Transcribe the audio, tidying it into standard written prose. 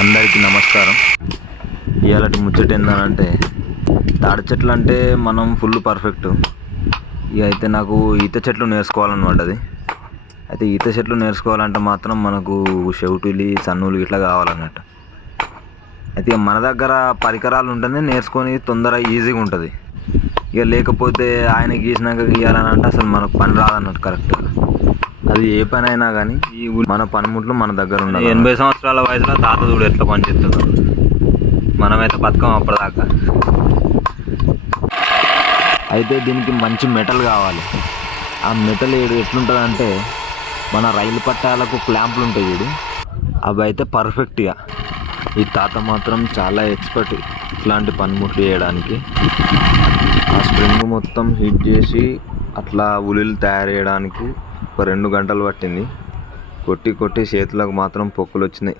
అందరికీ నమస్కారం. ఇవాళ ముచ్చట ఏందనంటే తాడి చెట్లు అంటే మనం ఫుల్ పర్ఫెక్ట్. ఇక అయితే నాకు ఈత చెట్లు నేర్చుకోవాలన్నమాట. అయితే ఈత చెట్లు నేర్చుకోవాలంటే మాత్రం మనకు చెవిటులు సన్నులు ఇట్లా కావాలన్నట్టు. అయితే ఇక మన దగ్గర పరికరాలు ఉంటేనే నేర్చుకొని తొందరగా ఈజీగా ఉంటుంది. ఇక లేకపోతే ఆయన గీసినాక గీయాలని అంటే అసలు మనకు పని రాదన్నట్టు కరెక్ట్గా. అది ఏ పని అయినా కానీ మన పనిముట్లు మన దగ్గర ఉండాలి. 80 సంవత్సరాల వయసులో తాత చూడు ఎట్లా పనిచేస్తాడు. మనమైతే బతకం అప్పటిదాకా. అయితే దీనికి మంచి మెటల్ కావాలి. ఆ మెటల్ ఎట్లుంటుంది అంటే మన రైలు పట్టాలకు క్లాంపులు ఉంటాయి చూడు, అవి అయితే పర్ఫెక్ట్గా. ఈ తాత మాత్రం చాలా ఎక్స్పర్ట్ ఇట్లాంటి పనిముట్లు చేయడానికి. ఆ స్ప్రింగ్ మొత్తం హీట్ చేసి అట్లా ఉలీలు తయారు చేయడానికి ఒక 2 గంటలు పట్టింది. కొట్టి చేతులకు మాత్రం పొక్కులు వచ్చినాయి.